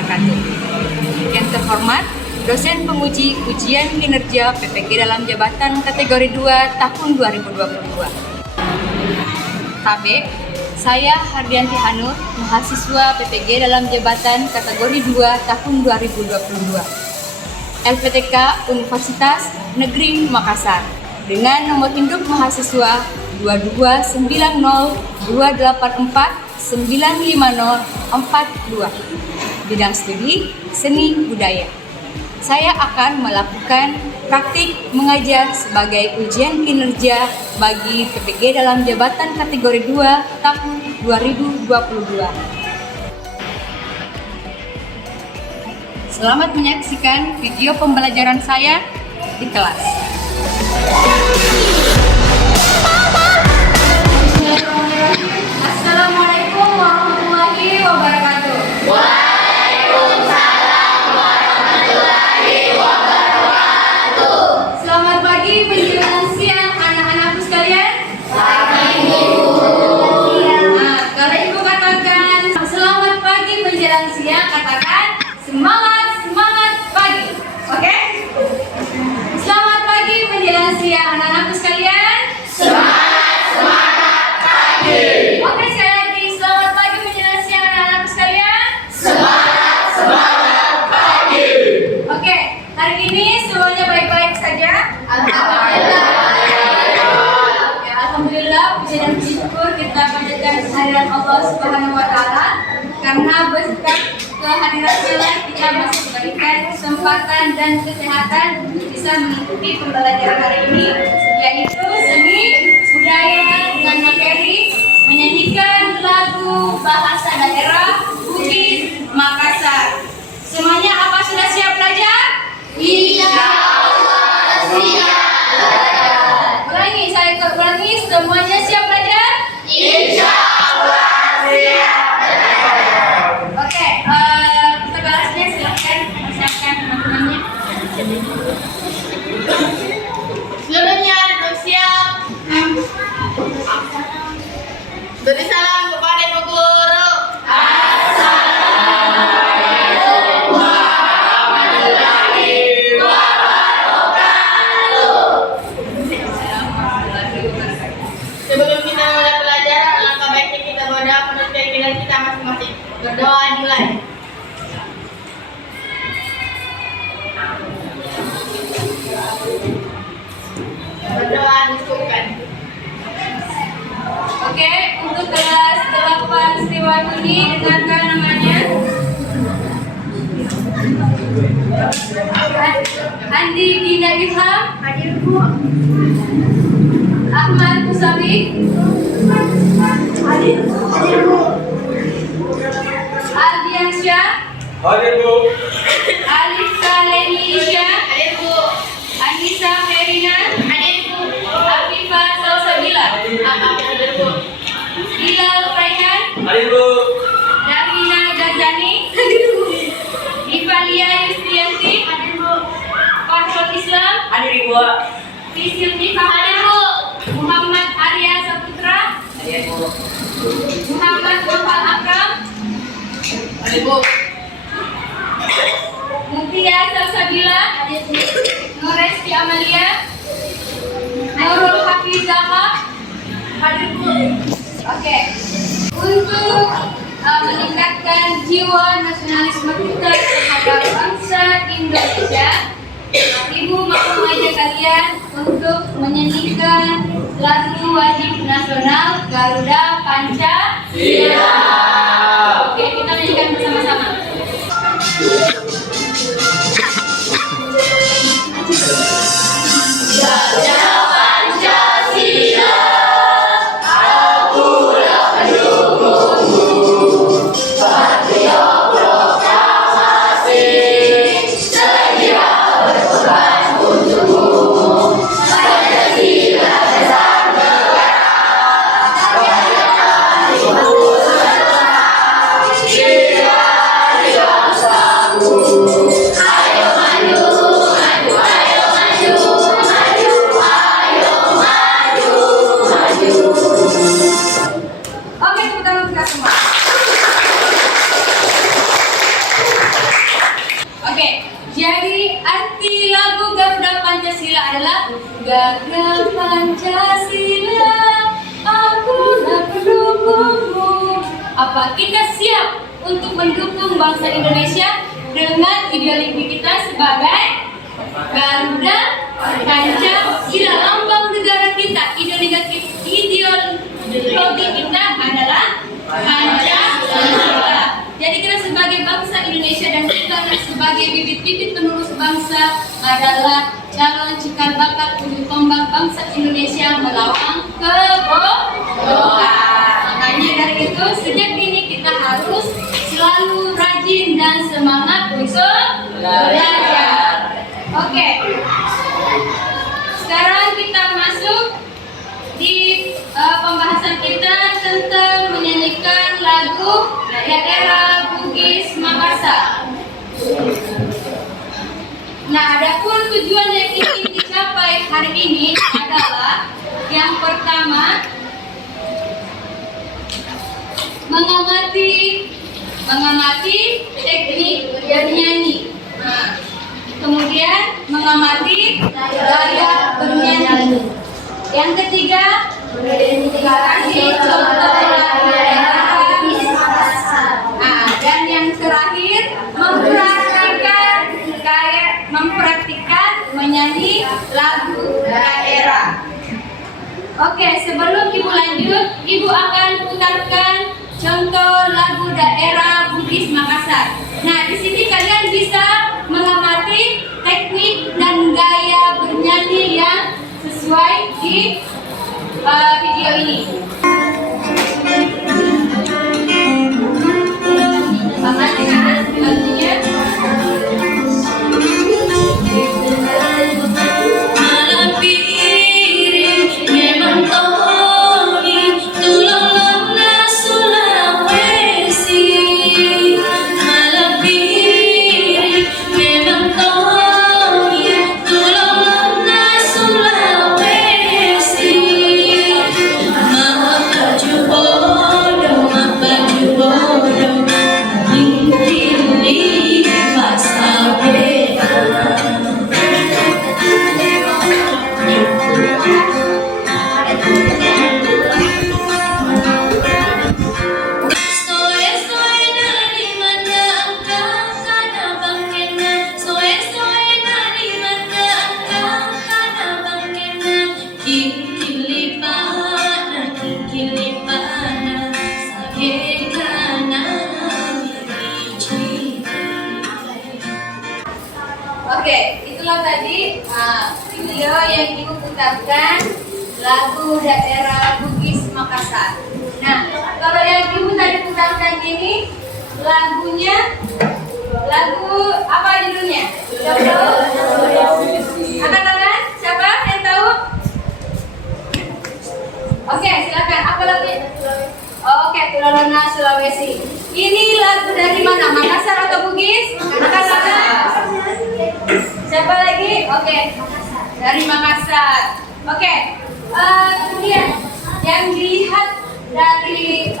wabarakatuh. Yang terhormat, dosen penguji ujian kinerja PPG dalam jabatan kategori 2 tahun 2022. Tabe, saya Hardianti Hanur, mahasiswa PPG dalam jabatan kategori 2 tahun 2022. LPTK Universitas Negeri Makassar dengan nomor induk mahasiswa 2290284950042. Bidang studi seni budaya. Saya akan melakukan praktik mengajar sebagai ujian kinerja bagi PPG dalam jabatan kategori 2 tahun 2022. Selamat menyaksikan video pembelajaran saya di kelas. Assalamualaikum warahmatullahi wabarakatuh. Waalaikumsalam warahmatullahi wabarakatuh. Selamat pagi menjelang siang anak-anakku sekalian. Pagi, Ibu. Nah, kalau Ibu katakan selamat pagi menjelang siang, katakan semangat pagi. Oke? Selamat pagi menjelang siang anak-anakku sekalian. Semangat pagi. Oke, sekali lagi selamat pagi menjelang siang anak-anakku sekalian. Semangat pagi. Oke, hari ini semuanya baik-baik saja. Ya, alhamdulillah, puji dan syukur kita panjatkan kehadiran Allah Subhanahu wa taala karena berkat kehadirannya kita masih diberikan kesempatan dan kesehatan untuk bisa mengikuti pembelajaran hari ini, yaitu seni budaya dengan materi menyanyikan lagu bahasa daerah Bugis Makassar. Semuanya apa sudah siap belajar? Insya Allah siap. Ulangi, saya ulangi, semuanya siap belajar? Insya Allah siap. Oke, kita kelasnya silakan persiapkan teman-temannya. Seluruhnya duduk siap. Beri salam kepada Ibu Guru. Assalamualaikum warahmatullahi wabarakatuh. Sebelum kita mulai pelajaran, alangkah baiknya kita berdoa menurut keinginan kita masing-masing. Berdoa dimulai. Berdoa disebutkan. Oke, untuk kelas 8 Sriwayuni dengarkan namanya. Andi Dina Ilham. Hadir Bu. Ahmad Musawi. Hadir Bu. Aldiansyah. Hadir Bu. Alisa Leni Isya. Hadir Bu. Anissa Merina. Hadir Bu. Afifah Salsabila. Hadir Bu. Bilal Raihan. Hadir Bu. Davina Gazani. Divalia Yustianti. Fahrul Islam. Hadir Ibu. Fisil Hadir Bu. Muhammad Arya Saputra. Hadir Bu. Muhammad Gopal Akram. Hadir Bu. Mutia Salsabila. Nuresti Amalia. Nurul Hafizah. Hadir Bu. Oke. Untuk meningkatkan jiwa nasionalisme kita terhadap bangsa Indonesia, Ibu mau mengajak kalian untuk menyanyikan lagu wajib nasional Garuda Pancasila. Oke, kita nyanyikan bersama-sama. Garuda Pancasila, akulah pendukungmu. Satria proklamasi, sedia berkorban untukmu. Pancasila besar negara, rakyat ibu serta Oke, jadi arti lagu Garuda Pancasila adalah Garuda Pancasila, akulah pendukungmu. Apa kita siap untuk mendukung bangsa Indonesia dengan ideologi kita sebagai Garuda Pancasila, lambang negara kita? Ideologi kita adalah Pancasila. Jadi kita sebagai bangsa Indonesia dan kita sebagai bibit-bibit penerus bangsa adalah calon cikal bakal ujung tombak bangsa Indonesia melawan kebodohan. Makanya dari itu sejak ini kita harus selalu rajin dan semangat untuk belajar. Oke. Sekarang kita masuk di pembahasan kita tentang menyanyikan lagu daerah Bugis Makassar. Nah, adapun tujuan yang ingin dicapai hari ini adalah yang pertama mengamati teknik bernyanyi. Nah, kemudian mengamati gaya bernyanyi. Yang ketiga, mengidentifikasi contoh lagu daerah. Dan yang terakhir, mempraktikkan menyanyi lagu daerah. Oke, sebelum Ibu lanjut, Ibu akan putarkan contoh lagu daerah Bugis Makassar. Nah, di sini kalian bisa mengamati teknik dan gaya bernyanyi yang sesuai di video ini. Amatikan lagunya. Oke, itulah tadi video yang Ibu putarkan lagu daerah Bugis Makassar. Nah, kalau yang Ibu tadi putarkan ini lagunya, lagu apa judulnya? Angkat tangan, siapa yang tahu? Oke, silakan. Apa lagunya? Oke, Tulalona Sulawesi. Ini lagu dari mana? Makassar atau Bugis? Angkat tangan. Siapa lagi? Oke, dari Makassar. Oke, kemudian yang dilihat dari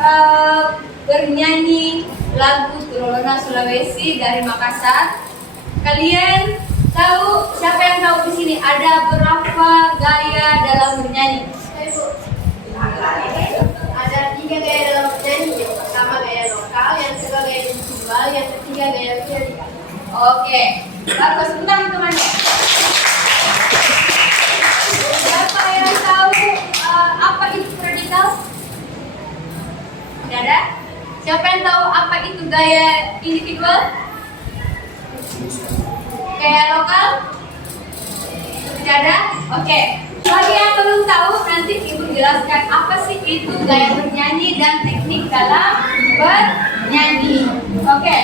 bernyanyi lagu Tulalona Sulawesi dari Makassar, kalian tahu, siapa yang tahu di sini ada berapa gaya dalam bernyanyi? Ada 3 gaya dalam bernyanyi. Yang pertama gaya lokal, yang kedua gaya individual, yang ketiga gaya vertikal. Oke, bagus, tentang teman-teman. Siapa yang tahu apa itu vertikal? Tidak ada? Siapa yang tahu apa itu gaya individual? Gaya lokal? Tidak ada? Oke. Bagi yang belum tahu, nanti Ibu jelaskan apa sih itu gaya bernyanyi dan teknik dalam bernyanyi. Oke.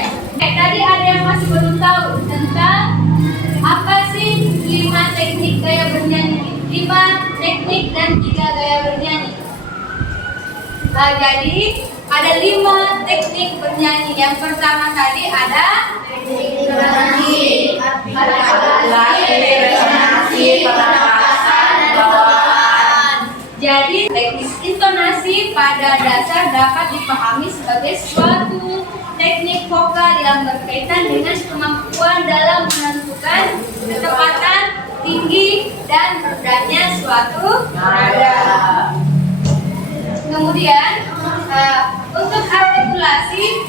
Tadi ada yang masih belum tahu tentang apa sih 5 teknik gaya bernyanyi, 5 teknik dan 3 gaya bernyanyi. Nah, jadi ada 5 teknik bernyanyi. Yang pertama tadi ada teknik intonasi, Jadi teknik intonasi pada dasar dapat dipahami sebagai suatu teknik vokal yang berkaitan dengan kemampuan dalam kecepatan, tinggi, dan rendahnya suatu nada. Kemudian untuk artikulasi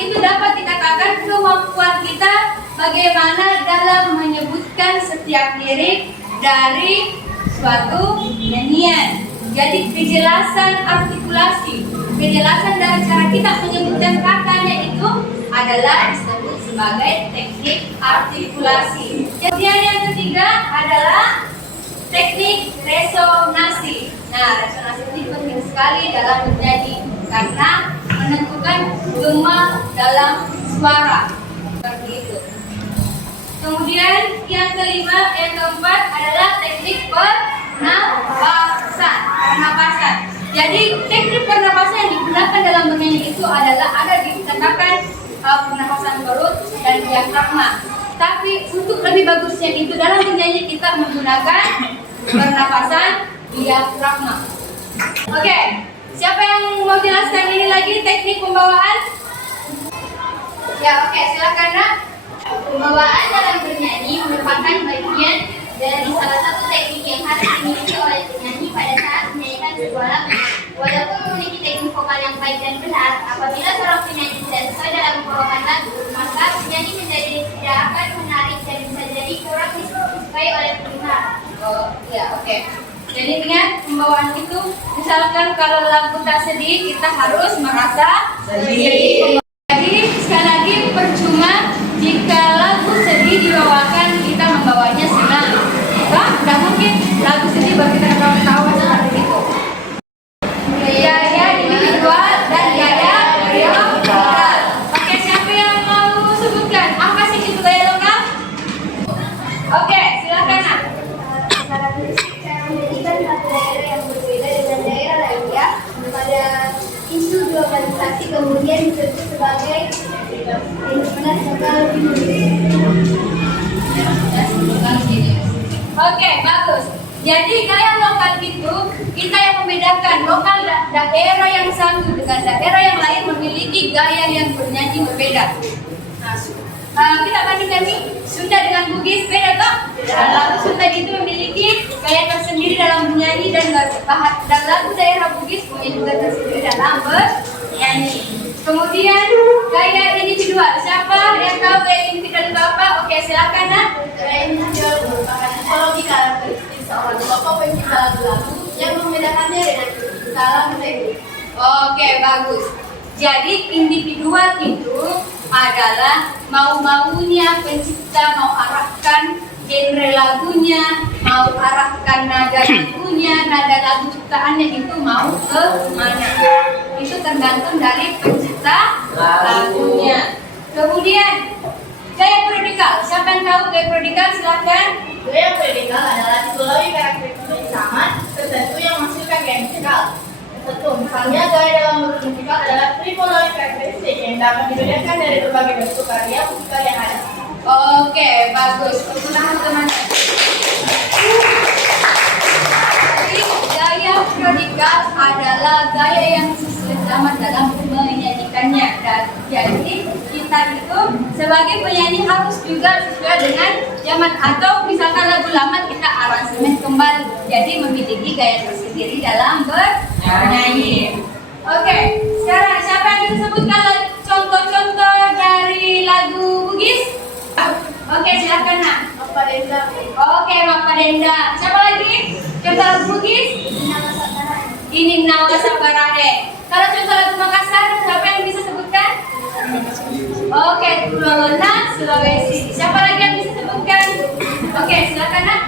itu dapat dikatakan kemampuan kita bagaimana dalam menyebutkan setiap lirik dari suatu nyanyian. Jadi kejelasan artikulasi, kejelasan dari cara kita menyebutkan katanya itu adalah disebut sebagai teknik artikulasi. Kemudian yang ketiga adalah teknik resonansi. Nah, resonansi ini penting sekali dalam bernyanyi karena menentukan gema dalam suara. Seperti itu. Kemudian yang keempat adalah teknik pernapasan. Jadi teknik pernapasan yang digunakan dalam bernyanyi itu adalah ada dikatakan pernapasan perut dan diafragma. Tapi untuk lebih bagusnya itu dalam bernyanyi kita menggunakan pernapasan diafragma. Oke, siapa yang mau jelaskan ini lagi teknik pembawaan? Ya, oke, silakan Nak. Pembawaan dalam bernyanyi merupakan bagian dari salah satu teknik yang harus dimiliki oleh penyanyi pada saat menyanyikan sebuah lagu. Walaupun memiliki teknik vokal yang baik dan benar, apabila seorang penyanyi tidak sesuai dalam membawakan lagu, maka penyanyi menjadi tidak akan menarik dan bisa jadi kurang disukai oleh pendengar. Oh, ya, oke. Jadi ingat pembawaan itu, misalkan kalau lagu tak sedih, kita harus merasa sedih. Jadi sekali lagi percuma jika lagu sedih dibawakan kita membawanya senang. Tidak mungkin lagu sedih baru kita ketawa seperti itu. Gaya individual dan gaya lokal. Oke, siapa yang mau sebutkan apa sih itu gaya lokal? Oke, silakan Nak. Cara musik cara menjadikan satu daerah yang berbeda dengan daerah lainnya pada isu globalisasi kemudian disebut sebagai identitas lokal Oke, bagus. Jadi gaya lokal itu kita yang membedakan lokal daerah yang satu dengan daerah yang lain memiliki gaya yang bernyanyi berbeda. Nah, kita bandingkan nih Sunda dengan Bugis beda toh? Lagu Sunda itu memiliki gaya tersendiri dalam bernyanyi dan lagu daerah Bugis punya juga tersendiri dalam bernyanyi. Kemudian gaya individual. Siapa yang tahu gaya individual itu apa? Oke, silakan Nak. Gaya individual merupakan tipologi karakteristik seorang tokoh pencipta lagu yang membedakannya dengan salah teknik. Oke, bagus. Jadi individual itu adalah mau-maunya pencipta mau arahkan genre lagunya, mau arahkan nada lagunya, nada lagu ciptaannya itu mau ke mana. Itu tergantung dari pencipta lagunya. Kemudian gaya predikal. Siapa yang tahu gaya predikal? Silakan. Gaya predikal adalah tipologi karakteristik sama tertentu yang menghasilkan gaya musikal. Tentu, misalnya gaya dalam bentuk musikal adalah tripologi karakteristik yang dapat dibedakan dari berbagai bentuk karya musikal yang ada. Oke, bagus. Tepuk tangan teman-teman. Jadi gaya predikal adalah gaya yang sesuai zaman dalam menyanyikannya. Dan jadi kita itu sebagai penyanyi harus juga sesuai dengan zaman atau misalkan lagu lama kita aransemen kembali. Jadi memiliki gaya tersendiri dalam bernyanyi. Oke, sekarang siapa yang bisa sebutkan contoh-contoh dari lagu Bugis? Oke, silakan Nak. Apa Denda? Oke, Bapak Denda. Siapa lagi? Contoh lagu Bugis? Ini Nawa Sabarade. Kalau contoh lagu Makassar, siapa yang bisa sebutkan? Oke, Tulolona, Sulawesi. Siapa lagi yang bisa sebutkan? Oke, silakan Nak.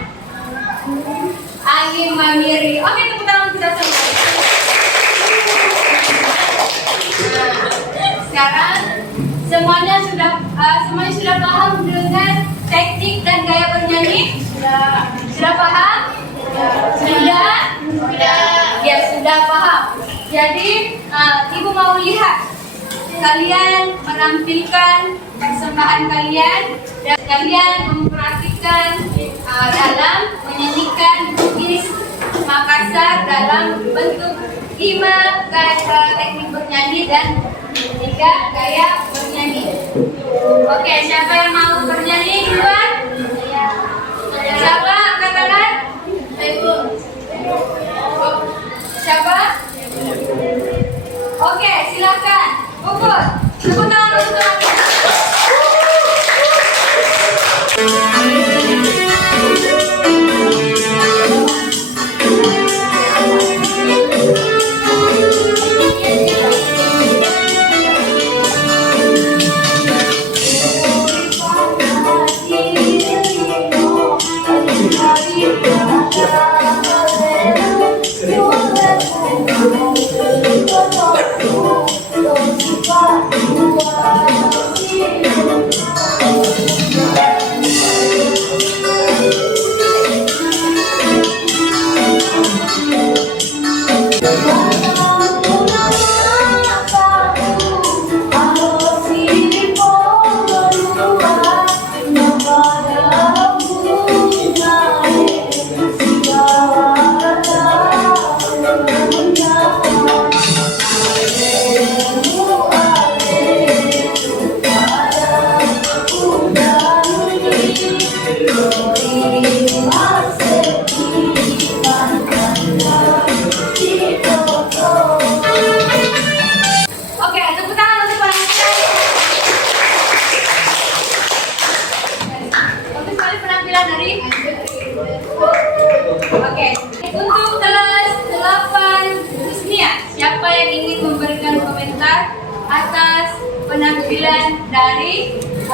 Angin Mamiri. Oke, tepuk tangan kita semua. Nah, sekarang semuanya sudah paham dengan teknik dan gaya bernyanyi? Sudah paham? Sudah? Ya, sudah paham. Jadi, Ibu mau lihat kalian menampilkan persembahan kalian dan kalian memperhatikan dalam menyanyikan Bugis Makassar dalam bentuk 5 teknik bernyanyi dan 3 gaya bernyanyi. Oke, siapa yang mau bernyanyi duluan?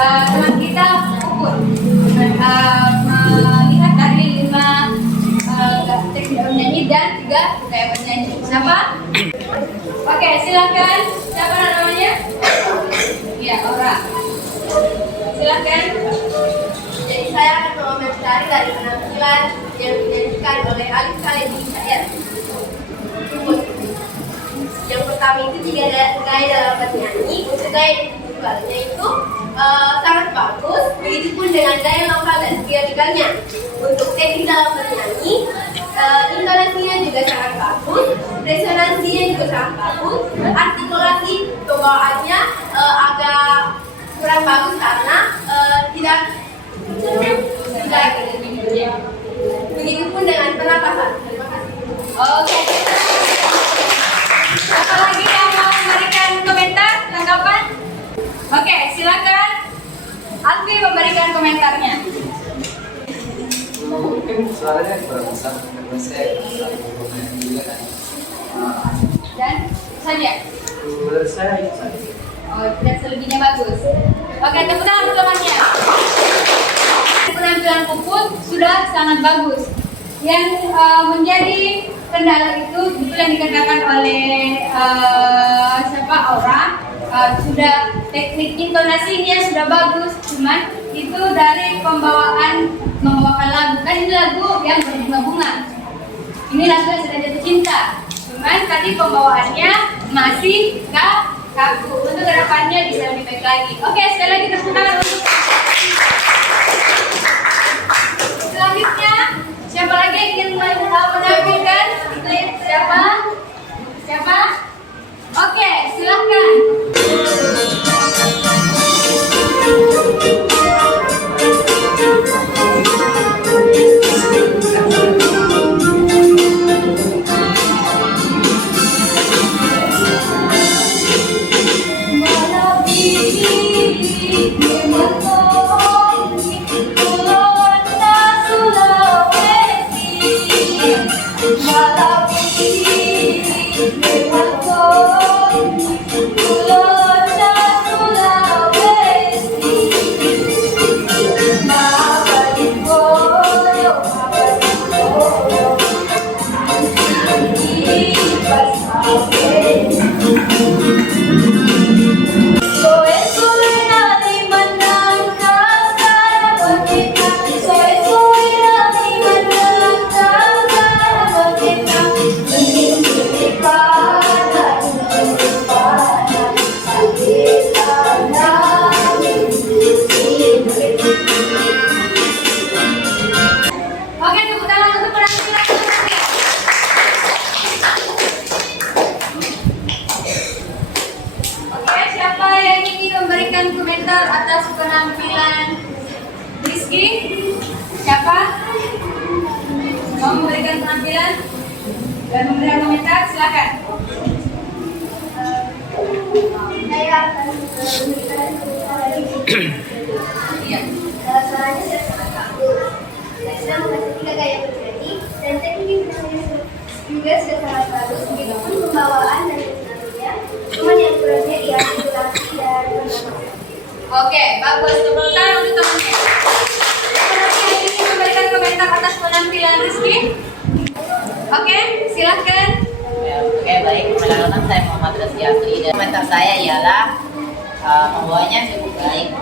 teman kita Puput melihat dari 5 teknik bernyanyi dan 3 gaya bernyanyi. Siapa? Oke, silakan. Siapa namanya? Ya, Aura. Silakan. Jadi saya akan mengomentari dari penampilan yang dinyanyikan oleh Alif Khaledi Hidayat. Yang pertama itu 3 gaya dalam bernyanyi. Untuk gaya individualnya itu sangat bagus. Begitupun dengan gaya lokal dan tiga-tiganya. Untuk teknik dalam bernyanyi, intonasinya juga sangat bagus, resonansinya juga sangat bagus, artikulasi pembawaannya agak kurang bagus karena tidak. Begitupun dengan pernapasan. Terima kasih. Oke. Siapa lagi yang mau memberikan komentar, tanggapan? Oke, silakan. Alfi memberikan komentarnya. Mungkin suaranya kurang besar karena saya bermain juga kan. Dan saja. Menurut saya itu saja. Oh, tidak selebihnya bagus. Oke, tepuk tangan untuk temannya. Penampilan Puput sudah sangat bagus. Yang menjadi kendala itu yang dikatakan oleh siapa Aura, sudah teknik intonasinya sudah bagus, cuman itu dari membawakan lagu. Kan ini lagu yang berbunga-bunga. Ini lagu yang sedang jatuh cinta. Cuman tadi pembawaannya masih kaku. Untuk kedepannya bisa lebih baik lagi. Oke, sekali lagi tepuk tangan untuk. Selanjutnya, siapa lagi yang ingin menampilkan? Siapa? Siapa? Oke, silakan. Oke, tepuk tangan untuk penampilan selanjutnya. Oke, siapa yang ingin memberikan komentar atas penampilan Rizky? Siapa? Mau memberikan penampilan dan memberikan komentar? Silakan. Saya akan memberikan komentar dari Iya. suaranya sudah sangat bagus. Saya sudah mengasih 3 gaya bernyanyi dan teknik juga sudah sangat bagus. Begitupun pembawaan dan resonansinya. Cuma yang kurangnya ialah artikulasi dan pernapasan. Oke, bagus. Tepuk tangan untuk temannya. Siapa lagi yang ingin memberikan komentar atas penampilan Rizky? Oke, silakan. Oke, baik. Perkenalkan saya Muhammad Rizky Asri dan komentar saya ialah pembawanya cukup baik,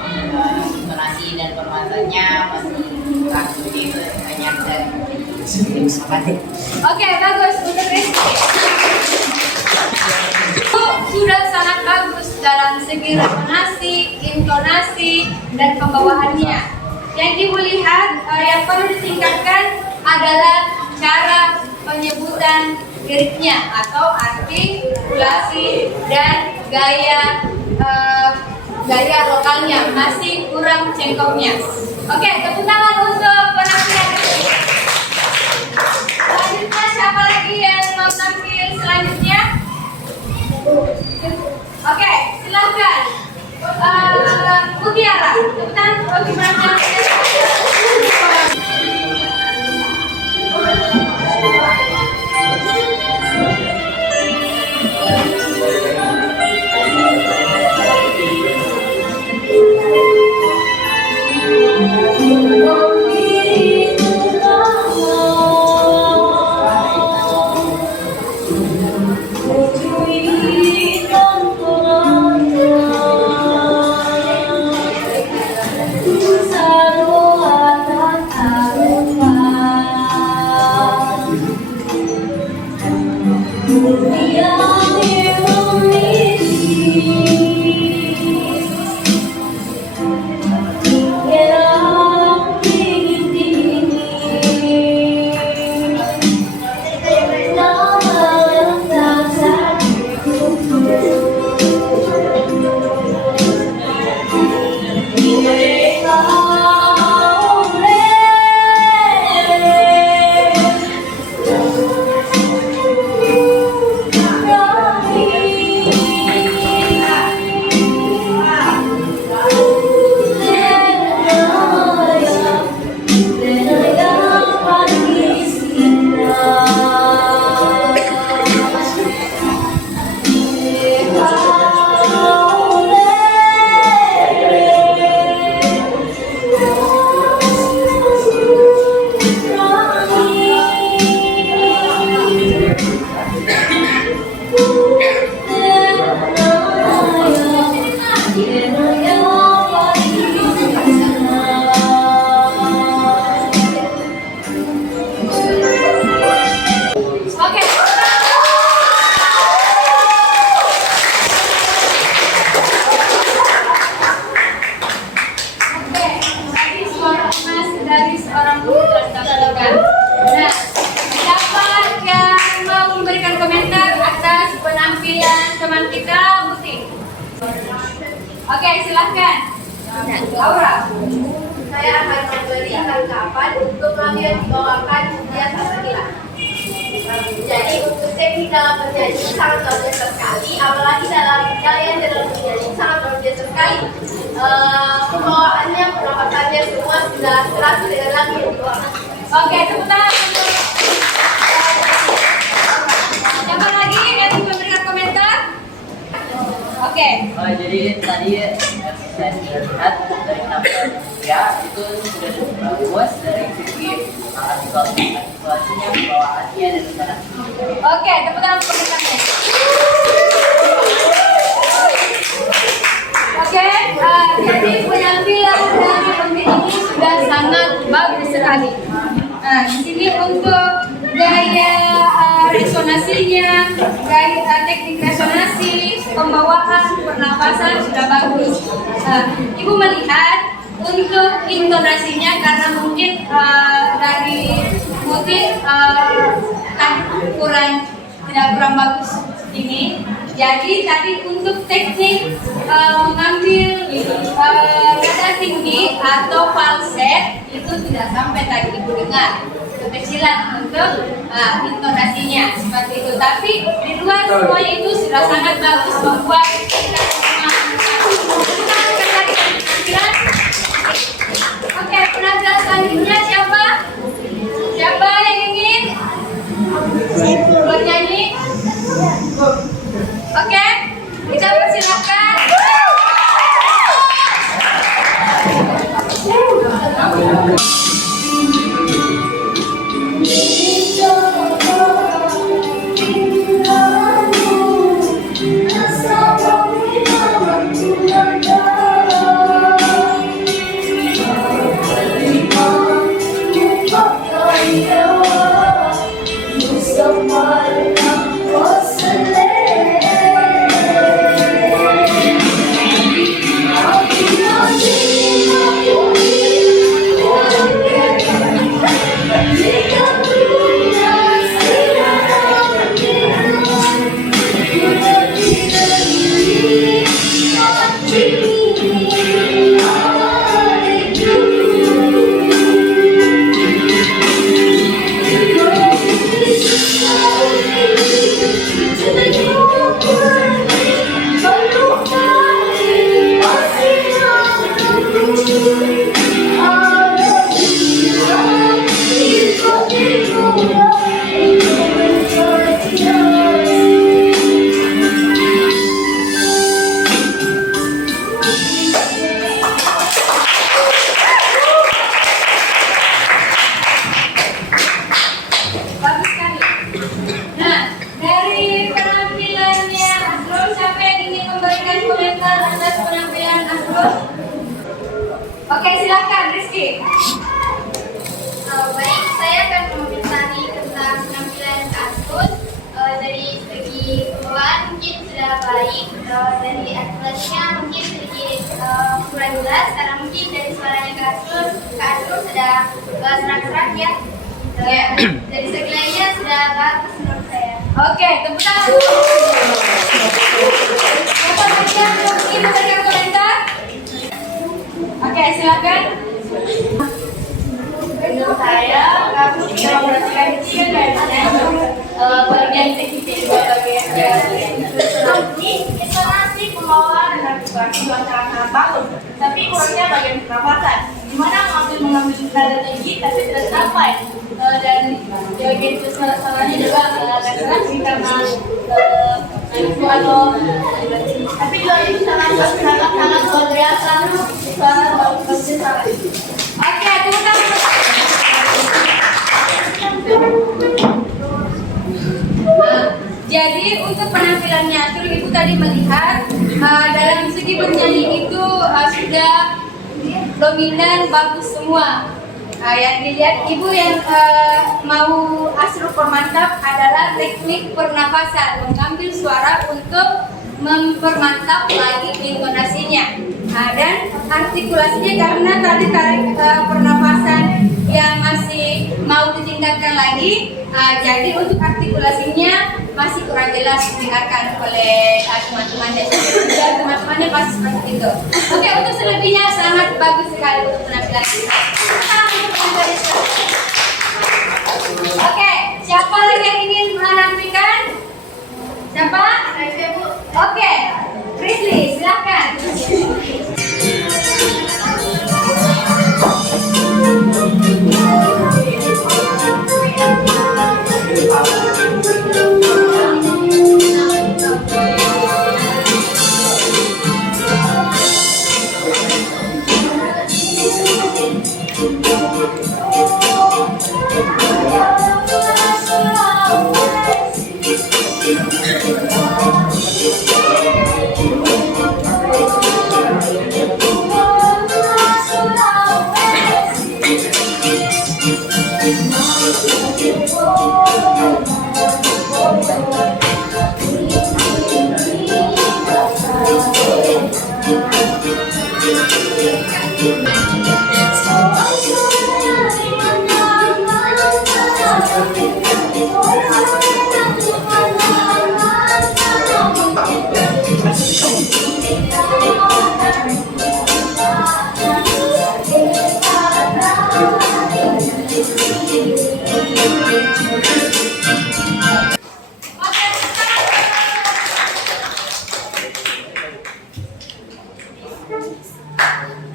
intonasi dan permasannya masih kurang begitu banyak dan terima kasih. Oke, bagus untuk Rizky. Sudah sangat bagus dalam segi resonansi, intonasi, dan pembawaannya. Yang ibu lihat yang perlu ditingkatkan adalah cara penyebutan liriknya atau artikulasi dan gaya lokalnya masih kurang cengkoknya. Oke, tepuk tangan untuk penampilan Rizky. Selanjutnya siapa lagi yang mau tampil selanjutnya? Oke, silakan. Mutiara, tepuk tangan bagi penampilan Rizky. Oke. Oke, tadi suara emas dari seorang guru tersampaikan. Nah, siapa yang mau memberikan komentar atas penampilan teman kita, Buti? Oke, silahkan. Aura. Saya akan memberi tanggapan untuk lagu yang dibawakan Dia Saskia. Jadi untuk teknik dalam bernyanyi sangat luar biasa sekali, apalagi dalam gaya dalam bernyanyi sangat luar biasa sekali. Pembawaannya, penampakannya semua sudah serasi dengan lagu yang dibawakan. Oke, tepuk tangan untuk siapa lagi yang ingin memberikan komentar? Oke. Oh, jadi tadi saya sudah lihat dari tampilan ya itu sudah bagus dari segi artikulasinya, bawaannya dan segala. Oke, tepuk tangan untuk komentarnya. Oke, jadi penampilan dari Buti ini sudah sangat bagus sekali. Nah, di sini untuk gaya resonasinya, gaya teknik resonasi, pembawaan, pernapasan sudah bagus. Ibu melihat untuk intonasinya karena mungkin dari Buti tidak kurang bagus ini. Jadi tadi untuk teknik mengambil nada tinggi atau falset itu tidak sampai tadi ibu dengar, kekecilan untuk intonasinya seperti itu. Tapi di luar semuanya itu sudah sangat bagus membuat kita semua Oke, penampilan selanjutnya siapa? Siapa yang ingin bernyanyi? Oke, kita persilahkan. Bagus sekali. Nah, dari penampilannya Asrul, siapa yang ingin memberikan komentar atas penampilan Asrul? Oke, silakan Rizky. Baik, saya akan mengomentari tentang penampilan Kak Asrul. Dari segi pembawaan mungkin sudah baik, Dari artikulasinya mungkin sedikit kurang jelas karena mungkin dari suaranya Kak Asrul sudah serak-serak ya. Dari segi lainnya sudah bagus menurut saya. Oke, tepuk tangan. Siapa lagi yang ingin memberikan komentar? Oke, silakan. Menurut saya, kami bisa memperhatikan tiga bagian teknik bagian ini intonasi, pembawaan, dan artikulasi sangat bagus. Tapi kurangnya bagian pernapasan, di mana mengambil nada tinggi tapi tidak sampai. Dan bagian itu salahnya juga agak keras karena itu atau tapi juga itu sangat luar biasa, sangat bagus sekali. Oke, tepuk tangan. Jadi untuk penampilannya Asrul ibu tadi melihat dalam segi bernyanyi itu sudah dominan bagus semua. Yang dilihat ibu yang mau Asrul permantap adalah teknik pernapasan, mengambil suara untuk mempermantap lagi intonasinya. Dan artikulasinya karena tadi tarik pernapasan yang masih mau ditingkatkan lagi, jadi untuk artikulasinya masih kurang jelas didengarkan oleh teman-temannya. Dan teman-temannya pasti seperti itu. Oke, untuk selebihnya sangat bagus sekali untuk penampilan kita. Oke, siapa lagi yang ingin menampilkan? Siapa? Saya Bu. Oke, Rizli, silakan.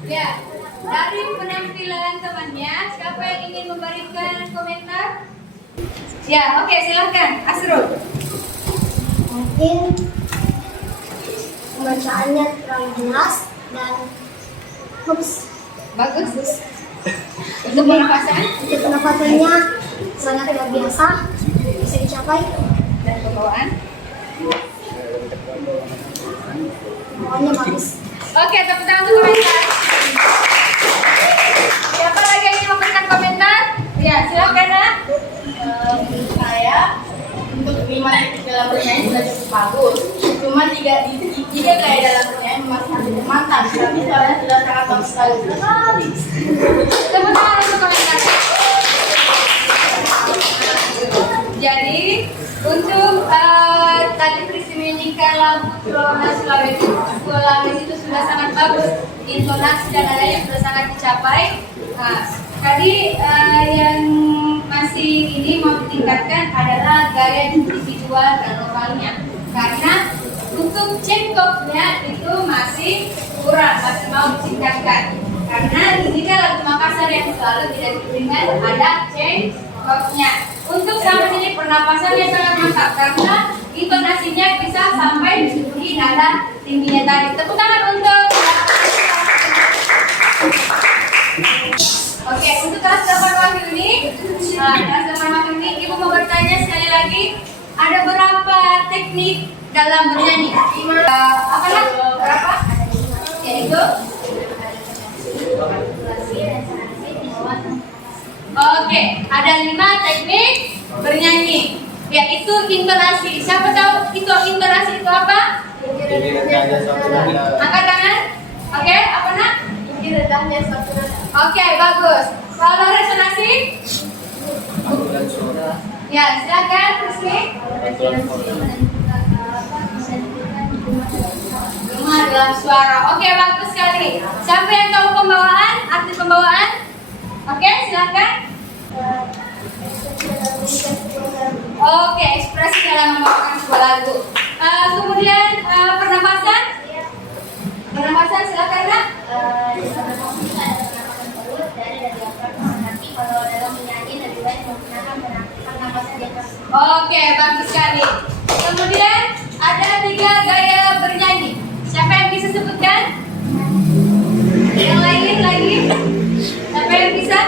Ya, dari penampilan temannya, siapa yang ingin memberikan komentar? Ya, oke, silakan, Asrul. Mungkin pembacaannya kurang jelas dan Bagus. Untuk pernapasan untuk penampakannya sangat luar biasa, bisa dicapai. dan pembawaan. Pokoknya bagus. Oke, tepuk tangan untuk komentar. Siapa lagi yang ingin memberikan komentar? Ya, silakan, Nak. Menurut saya untuk 5 titik dalam bernyanyi sudah cukup bagus. Cuma tiga gaya dalam bernyanyi masih harus mantap. Tapi soalnya sudah sangat bagus sekali. Tepuk tangan untuk komentar. Jadi untuk tadi Prisi menyanyikan lagu Flora Sulawesi itu sudah sangat bagus, intonasi dan nadanya sudah sangat dicapai. Tadi yang masih ini mau ditingkatkan adalah gaya individual dan lokalnya, karena untuk cengkoknya itu masih kurang, masih mau ditingkatkan. Karena ini kan lagu Makassar yang selalu tidak dengan ada cengkoknya. Untuk sampai sini pernapasannya sangat mantap karena intonasinya bisa sampai di nada tingginya tadi. Tepuk tangan untuk. Oke, untuk kelas 8 Wahyuni, Ibu mau bertanya sekali lagi, ada berapa teknik dalam bernyanyi? Apalah? Berapa? Yaitu. Oke, ada 5 teknik bernyanyi, yaitu intonasi. Siapa tahu itu intonasi itu apa? Tinggi rendahnya suatu nada. Angkat tangan. Oke, apa nak? Tinggi rendahnya suatu nada. Oke, bagus. Kalau resonansi? Panggilan suara. Ya, silakan Rizky. Gema dalam suara. Oke, bagus sekali. Siapa yang tahu pembawaan? Arti pembawaan? Oke, silakan. Oke, ekspresi dalam membawakan sebuah lagu. Kemudian pernapasan. Pernapasan silakan nak. Kalau dalam menyanyi lebih baik menggunakan pernapasan di atas. Oke, bagus sekali. Kemudian ada 3 gaya bernyanyi. Siapa yang bisa sebutkan? Yang lain lagi? Siapa yang bisa?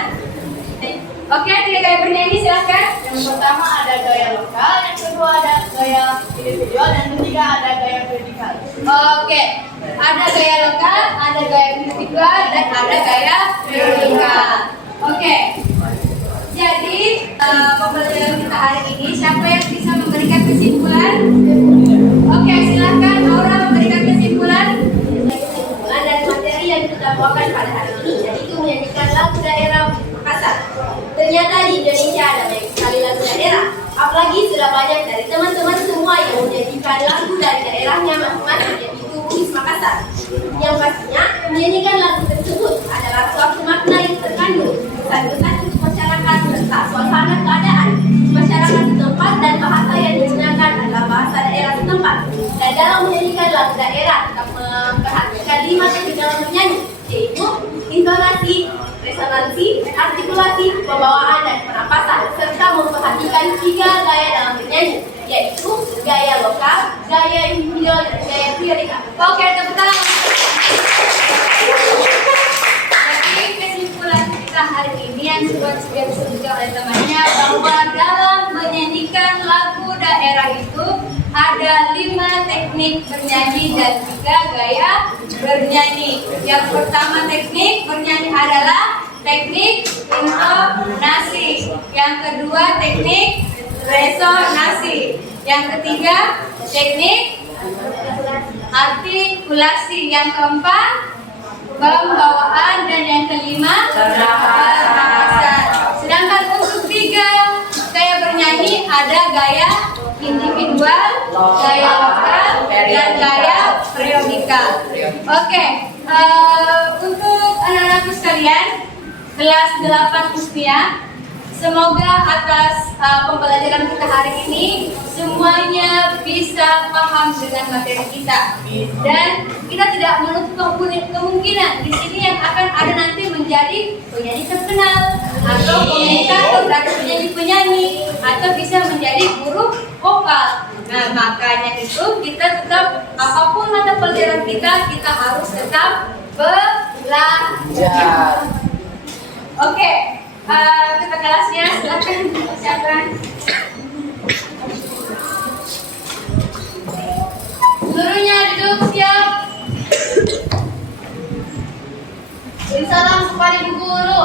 Oke, 3 gaya bernyanyi silakan. Yang pertama ada gaya lokal, yang kedua ada gaya individual, dan ketiga ada gaya vertikal. Oke, ada gaya lokal, ada gaya individual, dan ada gaya vertikal. Oke, jadi pembelajaran kita hari ini, siapa yang bisa memberikan kesimpulan? Oke, silakan Aura memberikan kesimpulan. Kesimpulan dari materi yang kita bawakan pada hari ini, yaitu menyanyikan lagu daerah Makassar. Ternyata di Indonesia ada banyak sekali lagu daerah. Apalagi sudah banyak dari teman-teman semua yang menyanyikan lagu dari daerahnya masing-masing, yaitu Bugis Makassar. Yang pastinya menyanyikan lagu tersebut adalah suatu makna yang terkandung pesan-pesan untuk masyarakat serta suasana keadaan masyarakat setempat, dan bahasa yang digunakan adalah bahasa daerah setempat. Dan dalam menyanyikan lagu daerah tetap memperhatikan 5 teknik dalam menyanyi, yaitu intonasi, resonansi, artikulasi, pembawaan, dan pernapasan, serta memperhatikan 3 gaya dalam bernyanyi, yaitu gaya lokal, gaya individual, dan gaya vertikal. Oke, tepuk tangan. Jadi kesimpulan kita hari ini yang sudah disebutkan oleh temannya, bahwa dalam menyanyikan lagu daerah itu ada 5 teknik bernyanyi dan 3 gaya bernyanyi. Yang pertama teknik bernyanyi adalah teknik intonasi. Yang kedua teknik resonansi. Yang ketiga teknik artikulasi. Yang keempat pembawaan, dan yang kelima pernapasan. Sedangkan untuk 3 gaya bernyanyi ada gaya individual, gaya lokal, dan gaya vertikal. Oke, untuk anak-anakku sekalian, kelas 8 Mustia, semoga atas pembelajaran kita hari ini semuanya bisa paham dengan materi kita, dan kita tidak menutup kemungkinan di sini yang akan ada nanti menjadi penyanyi terkenal, atau komentator dari penyanyi-penyanyi, atau bisa menjadi guru vokal. Nah, makanya itu kita tetap, apapun mata pelajaran kita harus tetap belajar. Oke, kita kelasnya silakan silakan. Seluruhnya duduk siap. Salam kepada Ibu Guru.